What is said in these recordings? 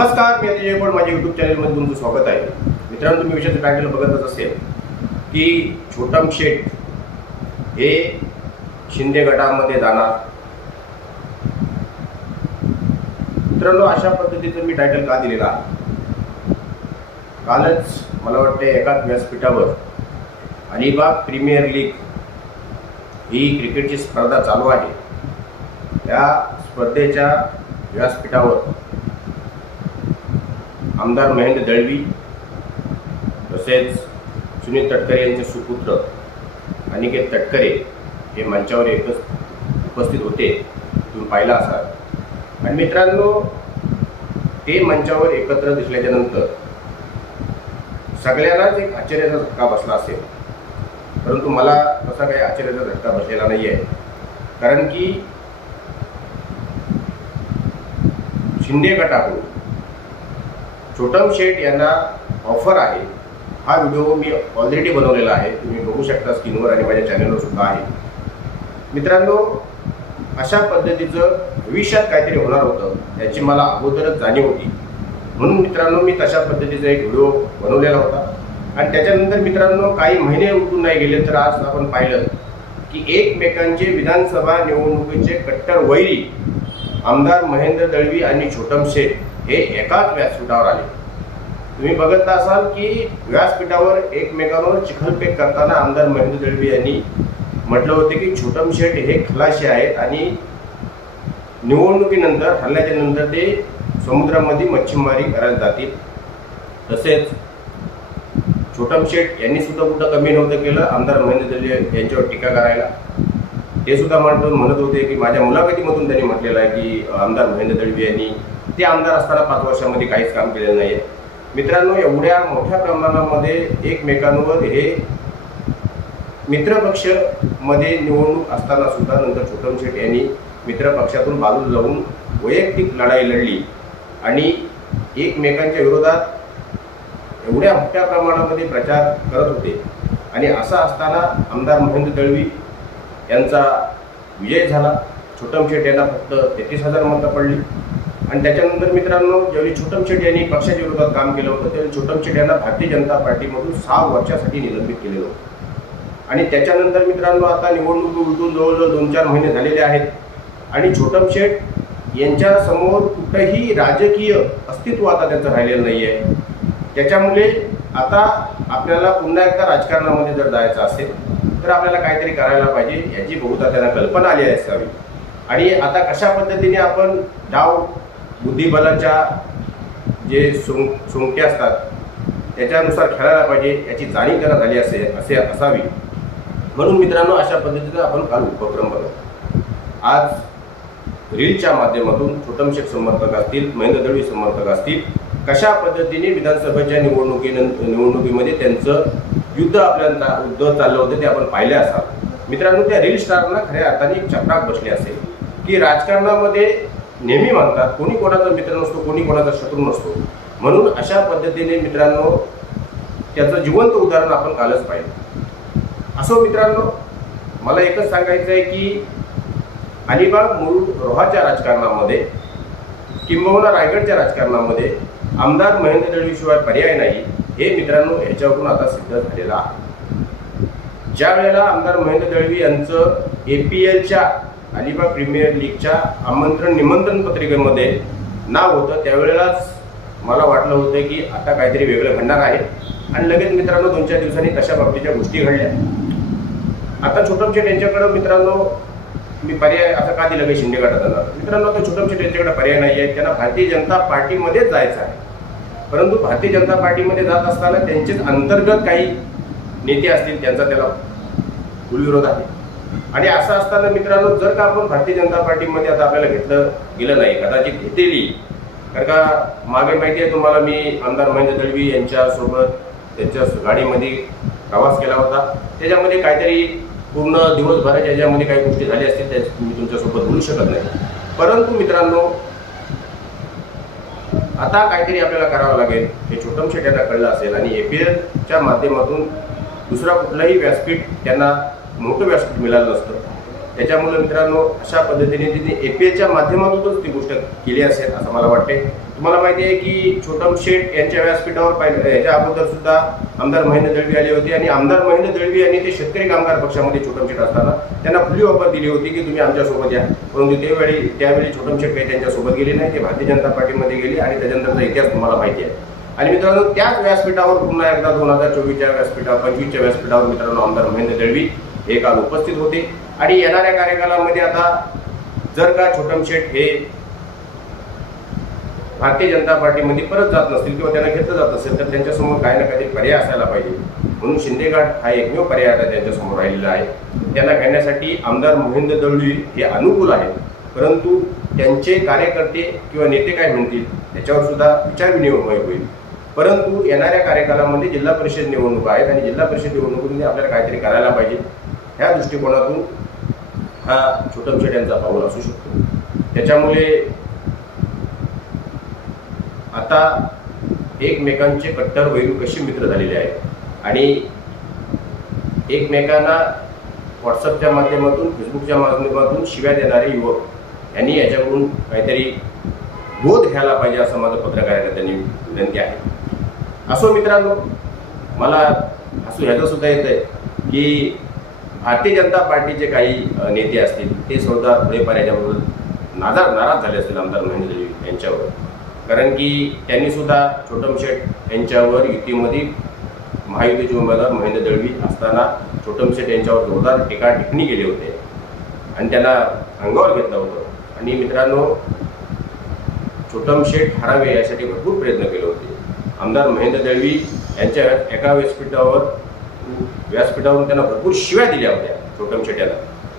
नमस्कार मी अजय जयकोड माझ्या युट्यूब चॅनलमध्ये तुमचं स्वागत आहे. मित्रांनो तुम्ही विषयाचं टायटल बघतच असेल की छोटम शेठ हे शिंदे गटामध्ये जाणार. मित्रांनो अशा पद्धतीचं मी टायटल का दिलेला कालच मला वाटते एकाच व्यासपीठावर अलिबाग प्रीमियर लीग ही क्रिकेटची स्पर्धा चालू आहे. त्या स्पर्धेच्या व्यासपीठावर आमदार महेंद्र दळवी तसेच सुनील तटकरे यांचे सुपुत्र अनिकेत तटकरे हे मंचावर एकच उपस्थित होते तुम्ही पाहिला असाल. आणि मित्रांनो ते मंचावर एकत्र दिसल्याच्या नंतर सगळ्यांनाच एक आश्चर्याचा धक्का बसला असेल. परंतु मला तसा काही आश्चर्याचा धक्का बसलेला नाही आहे कारण की शिंदे गटाकडून छोटम शेठ यांना ऑफर आहे. हा व्हिडिओ मी ऑलरेडी बनवलेला आहे. तुम्ही बघू शकता स्क्रीनवर आणि माझ्या चॅनलवर सुद्धा आहे. मित्रांनो अशा पद्धतीचं भविष्यात काहीतरी होणार होतं याची मला अगोदरच जाणीव होती. म्हणून मित्रांनो मी तशा पद्धतीचा एक व्हिडिओ बनवलेला होता. आणि त्याच्यानंतर मित्रांनो काही महिने उठून नाही गेले तर आज आपण पाहिलं की एकमेकांचे विधानसभा निवडणुकीचे कट्टर वैरी आमदार महेंद्र दळवी आणि छोटम शेठ हे एकाच व्यासपीठावर आले. तुम्ही बघत असाल की व्यासपीठावर एकमेकांवर चिखलपेक करताना आमदार महेंद्र दळवी यांनी म्हटलं होते की छोटम शेठ हे खलाशी आहेत आणि निवडणुकीनंतर हल्ल्याच्या नंतर ते समुद्रामध्ये मच्छीमारी करायला जातील. तसेच छोटम शेठ यांनी सुद्धा कुठं कमी नव्हतं केलं आमदार महेंद्र दळवी यांच्यावर टीका करायला. ते सुद्धा म्हणत म्हणत होते की माझ्या मुलाखतीमधून त्यांनी म्हटलेलं आहे की आमदार महेंद्र दळवी यांनी ते आमदार असताना पाच वर्षामध्ये काहीच काम केलेलं नाही आहे मित्रांनो एवढ्या मोठ्या प्रमाणामध्ये एकमेकांवर हे मित्रपक्षमध्ये निवडणूक असताना सुद्धा नंतर छोटम शेठ यांनी मित्रपक्षातून बाजूला जाऊन वैयक्तिक लढाई लढली. आणि एकमेकांच्या विरोधात एवढ्या मोठ्या प्रमाणामध्ये प्रचार करत होते. आणि असं असताना आमदार महेंद्र दळवी यांचा विजय झाला. छोटम शेठ यांना फक्त तेहतीस हजार मतं पडली. आणि त्याच्यानंतर मित्रांनो ज्यावेळी छोटम शेठ यांनी पक्षाच्या विरोधात काम केलं होतं त्यावेळी छोटम शेठ यांना भारतीय जनता पार्टीमधून सहा वर्षासाठी निलंबित केलेलं होतं. आणि त्याच्यानंतर मित्रांनो आता निवडणूक उलटून जवळजवळ दोन चार महिने झालेले आहेत. आणि छोटम शेठ यांच्या समोर कुठंही राजकीय अस्तित्व आता त्यांचं राहिलेलं नाही आहे त्याच्यामुळे आता आपल्याला पुन्हा एकदा राजकारणामध्ये जर जायचं असेल तर आपल्याला काहीतरी करायला पाहिजे याची बहुधा त्यांना कल्पना आली असावी. आणि आता कशा पद्धतीने आपण डाव बुद्धिबलाच्या जे सोंग सोंगटे असतात त्याच्यानुसार खेळायला पाहिजे याची जाणीव त्यांना झाली असे असे असावी. म्हणून मित्रांनो अशा पद्धतीचा आपण काल उपक्रम बनवतो आज रीलच्या माध्यमातून छोटमशेख समर्थक असतील महेंद्र दळवी समर्थक असतील कशा पद्धतीने विधानसभेच्या निवडणुकीनंतर निवडणुकीमध्ये त्यांचं युद्ध आपल्याला युद्ध चाललं होतं ते आपण पाहिले असाल. मित्रांनो त्या रील स्टारना खऱ्या अर्थाने एक चपराक बसले असेल की राजकारणामध्ये नेहमी म्हणतात कोणी कोणाचा मित्र नसतो कोणी कोणाचा शत्रू नसतो. म्हणून अशा पद्धतीने मित्रांनो त्याचं जिवंत उदाहरण आपण कालच पाहिजे. असो मित्रांनो मला एकच सांगायचं आहे की अलिबाग मूळ रोहाच्या राजकारणामध्ये किंबहुना रायगडच्या राजकारणामध्ये आमदार महेंद्र दळवीशिवाय पर्याय नाही हे मित्रांनो याच्यावरून आता सिद्ध झालेलं आहे. ज्या वेळेला आमदार महेंद्र दळवी यांचं ए पी एलच्या अलिबाग प्रीमियर लीगच्या आमंत्रण निमंत्रण पत्रिकेमध्ये नाव होतं. त्यावेळेलाच मला वाटलं होतं की आता काहीतरी वेगळं घडणार आहे. आणि लगेच मित्रांनो दोन चार दिवसांनी तशा बाबतीच्या गोष्टी घडल्या. आता छोटम शेठ यांच्याकडं मित्रांनो मी पर्याय असं का दिलं काही शिंदे गटात मित्रांनो आता छोटम शेठ यांच्याकडे पर्याय नाही आहे. त्यांना भारतीय जनता पार्टीमध्येच जायचं आहे. परंतु भारतीय जनता पार्टीमध्ये जात असताना त्यांचेच अंतर्गत काही नेते असतील त्यांचा त्याला कुलविरोध आहे. आणि असं असताना मित्रांनो जर का आपण भारतीय जनता पार्टीमध्ये आता आपल्याला घेतलं गेलं नाही कदाचित घेतलेली कारण का मागे माहिती आहे तुम्हाला मी आमदार महेंद्र दळवी यांच्यासोबत त्यांच्या गाडीमध्ये प्रवास केला होता. त्याच्यामध्ये काहीतरी पूर्ण दिवसभराच्या याच्यामध्ये काही गोष्टी झाल्या असतील त्या मी तुमच्यासोबत बोलू शकत नाही. परंतु मित्रांनो आता काहीतरी आपल्याला करावं लागेल. हे छोटम शेट कळलं असेल आणि ए पी एलच्या माध्यमातून दुसरा कुठलाही व्यासपीठ त्यांना मोठं व्यासपीठ मिळालं नसतं त्याच्यामुळे मित्रांनो अशा पद्धतीने तिने ए पी एच्या माध्यमातूनच ती गोष्ट केली असेल असं मला वाटते तुम्हाला माहिती आहे की छोटम शेठ यांच्या व्यासपीठावर पाहिजे याच्या अगोदर सुद्धा आमदार महेंद्र दळवी आले होते आणि आमदार महेंद्र दळवी यांनी ते शेतकरी कामगार पक्षामध्ये छोटम शेठ असताना त्यांना खुली ऑफर दिली होती की तुम्ही आमच्यासोबत या. परंतु त्यावेळी त्यावेळी छोटम शेठ काही त्यांच्यासोबत गेले नाही. ते भारतीय जनता पार्टीमध्ये गेले आणि त्याच्यानंतरचा इतिहास तुम्हाला माहिती आहे. आणि मित्रांनो त्याच व्यासपीठावर पुन्हा एकदा दोन हजार चोवीसच्या व्यासपीठावर पंचवीसच्या व्यासपीठावर मित्रांनो आमदार महेंद्र दळवी हे काल उपस्थित होते. आणि येणाऱ्या कार्यकालामध्ये आता जर का छोटम शेठ हे भारतीय जनता पार्टीमध्ये परत जात नसतील किंवा त्यांना घेतलं जात असेल तर त्यांच्यासमोर काही ना काहीतरी पर्याय असायला पाहिजे. म्हणून शिंदेगड हा एकमेव पर्याय आता त्यांच्यासमोर राहिलेला आहे. त्यांना घेण्यासाठी आमदार मोहिंद दळवी हे अनुकूल आहेत. परंतु त्यांचे कार्यकर्ते किंवा नेते काय म्हणतील त्याच्यावर सुद्धा विचार विनिमय होईल. परंतु येणाऱ्या कार्यकालामध्ये जिल्हा परिषद निवडणुका आहेत आणि जिल्हा परिषद निवडणुकीमध्ये आपल्याला काहीतरी करायला पाहिजे. ह्या दृष्टिकोनातून हा छोटम शेट यांचा पाऊल असू शकतो. त्याच्यामुळे आता एकमेकांचे कट्टर वैरू कशी मित्र झालेले आहेत आणि एकमेकांना व्हॉट्सअपच्या माध्यमातून फेसबुकच्या माध्यमातून शिव्या देणारे युवक यांनी याच्याकडून काहीतरी बोध घ्यायला पाहिजे असं माझं पत्रकारांना त्यांनी विनंती आहे. असो मित्रांनो मला हसू ह्याचं सुद्धा येत आहे की भारतीय जनता पार्टीचे काही नेते असतील ते सुद्धा थोडेफार याच्याबरोबर नाजार नाराज झाले असतील आमदार महेंद्र यांच्यावर. कारण की त्यांनी सुद्धा छोटम शेठ यांच्यावर युतीमध्ये महायुतीचे उमेदवार महेंद्र दळवी असताना छोटम शेठ यांच्यावर जोरदार एका टिप्पणी केली होते. आणि त्याला अंगावर घेतलं होतं. आणि मित्रांनो छोटम शेठ हरावे यासाठी भरपूर प्रयत्न केले होते. आमदार महेंद्र दळवी यांच्या एका व्यासपीठावर व्यासपीठावरून त्यांना भरपूर शिव्या दिल्या होत्या छोटम शेठ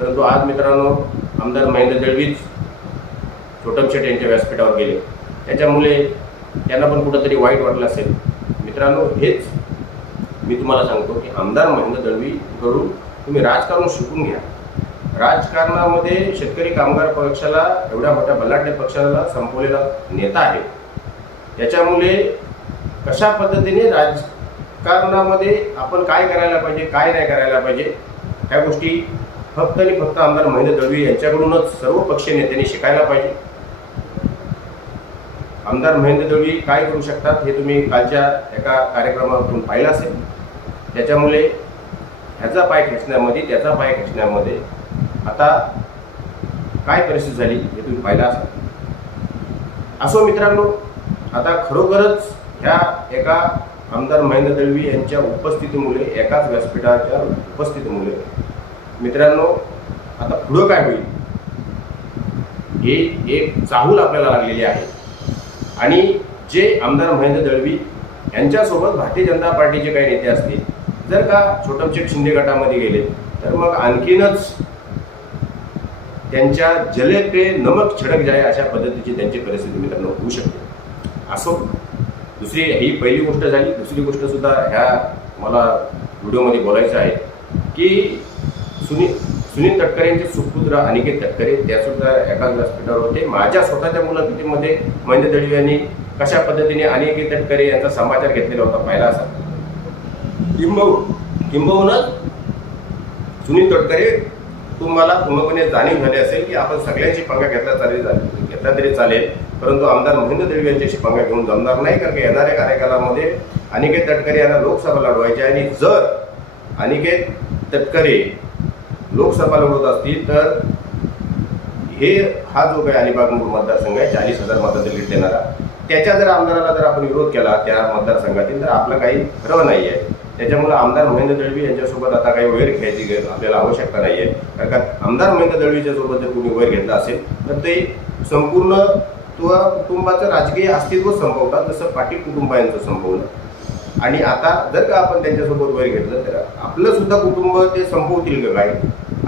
परंतु आज मित्रांनो आमदार महेंद्र दळवीच छोटम शेट यांच्या व्यासपीठावर गेले. त्याच्यामुळे त्यांना पण कुठंतरी वाईट वाटलं असेल. मित्रांनो हेच मी तुम्हाला सांगतो की आमदार महेंद्र दळवी करून तुम्ही राजकारण शिकून घ्या. राजकारणामध्ये शेतकरी कामगार पक्षाला एवढ्या मोठ्या बलाढ्य पक्षाला संपवलेला नेता आहे. त्याच्यामुळे कशा पद्धतीने राज राजकारणामध्ये आपण काय करायला पाहिजे काय नाही करायला पाहिजे ह्या गोष्टी फक्त आणि फक्त आमदार महेंद्र दळवी यांच्याकडूनच सर्व पक्ष नेत्यांनी शिकायला पाहिजे. आमदार महेंद्र दळवी काय करू शकतात हे तुम्ही कालच्या एका कार्यक्रमातून पाहिलं असेल. त्याच्यामुळे ह्याचा पाय खेचण्यामध्ये त्याचा पाय खेचण्यामध्ये आता काय परिस्थिती झाली हे तुम्ही पाहिलं असाल. असो मित्रांनो आता खरोखरच ह्या एका आमदार महेंद्र दळवी यांच्या उपस्थितीमुळे एकाच व्यासपीठाच्या उपस्थितीमुळे. मित्रांनो आता पुढं काय होईल? हे एक चाहूल आपल्याला लागलेली आहे. आणि जे आमदार महेंद्र दळवी यांच्यासोबत भारतीय जनता पार्टीचे काही नेते असतील जर का छोटमशेठ शिंदे गटामध्ये गेले तर मग आणखीनच त्यांच्या जले ते नमक छडक जाय अशा पद्धतीची त्यांची परिस्थिती मित्रांनो होऊ शकते. असो. दुसरी ही पहिली गोष्ट झाली दुसरी गोष्ट सुद्धा ह्या मला व्हिडिओमध्ये बोलायचं आहे की सुनील सुनील तटकरे यांचे सुपुत्र अनिकेत तटकरे त्यासुद्धा एका एकाच व्यासपीठावर होते. माझ्या स्वतःच्या मुलाखतीमध्ये महेंद्र दळवी यांनी कशा पद्धतीने अनिकेत तटकरे यांचा समाचार घेतलेला होता पाहिला असा? किंबहू किंबहुनाच सुनील तटकरे तुम्हाला पूर्णपणे जाणीव झाली असेल की आपण सगळ्यांची पंगा घेतला चालेल घेतला तरी चालेल. परंतु आमदार महेंद्र देवी यांच्याशी पंगा घेऊन जमणार नाही कारण की येणाऱ्या कार्यकालामध्ये अनिकेत तटकरे यांना लोकसभा लढवायची आणि जर अनिकेत तटकरे लोकसभा लढवत असतील तर हे हा जो काही अलिबाग मतदारसंघ आहे चाळीस हजार मतदार लीड देणारा. त्याच्या जर आमदाराला जर आपण विरोध केला त्या मतदारसंघातील तर आपलं काही खरं नाही आहे त्याच्यामुळे आमदार महेंद्र दळवी यांच्यासोबत आता काही वैर घ्यायची आपल्याला आवश्यकता नाही आहे कारण का आमदार महेंद्र दळवीच्या सोबत जर कोणी वैर घेतला असेल तर ते संपूर्ण किंवा कुटुंबाचं राजकीय अस्तित्व संपवतात जसं पाटील कुटुंबायांचं संपवलं. आणि आता जर का आपण त्यांच्यासोबत वर घेतलं तर आपलं सुद्धा कुटुंब ते संपवतील का काय?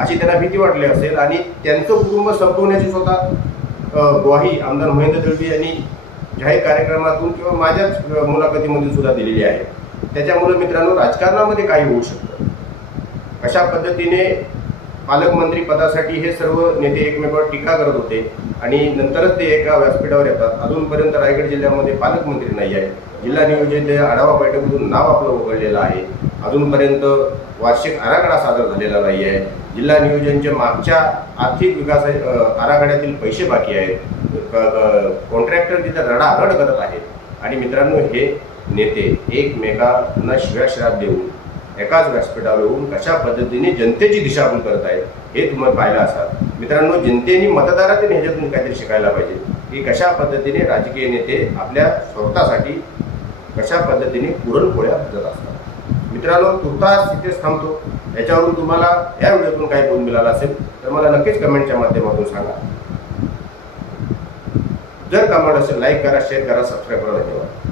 अशी त्यांना भीती वाटली असेल. आणि त्यांचं कुटुंब संपवण्याची स्वतः ग्वाही आमदार महेंद्र दळवी यांनी जाहीर कार्यक्रमातून किंवा माझ्याच मुलाखतीमध्ये सुद्धा दिलेली आहे. त्याच्यामुळे मित्रांनो राजकारणामध्ये काही होऊ शकतं. अशा पद्धतीने पालकमंत्री पदासाठी हे सर्व नेते एकमेकावर टीका करत होते आणि नंतरच ते एका व्यासपीठावर येतात. अजूनपर्यंत रायगड जिल्ह्यामध्ये पालकमंत्री नाही आहे जिल्हा नियोजन आढावा बैठकीतून नाव आपलं उघडलेलं आहे. अजूनपर्यंत वार्षिक आराखडा सादर झालेला नाही आहे. जिल्हा नियोजनच्या मागच्या आर्थिक विकास आराखड्यातील पैसे बाकी आहेत. कॉन्ट्रॅक्टर तिथं रडारड करत आहेत. आणि मित्रांनो हे नेते एकमेकांना शिव्याश्राप देऊन एकाच व्यासपीठावरून कशा पद्धतीने जनतेची दिशाभूल करत आहेत हे तुम्ही पाहिलं असाल. मित्रांनो जनतेने मतदारातील ह्याच्यातून काहीतरी शिकायला पाहिजे की कशा पद्धतीने राजकीय नेते आपल्या स्वतःसाठी कशा पद्धतीने पुरणपोळ्या भजत असतात. मित्रांनो तुर्तास तिथेच थांबतो. याच्यावरून तुम्हाला या व्हिडिओतून काही बोध मिळाला असेल तर मला नक्कीच कमेंटच्या माध्यमातून सांगा. जर कमेंट असेल लाईक करा शेअर करा सबस्क्राईब करा धन्यवाद.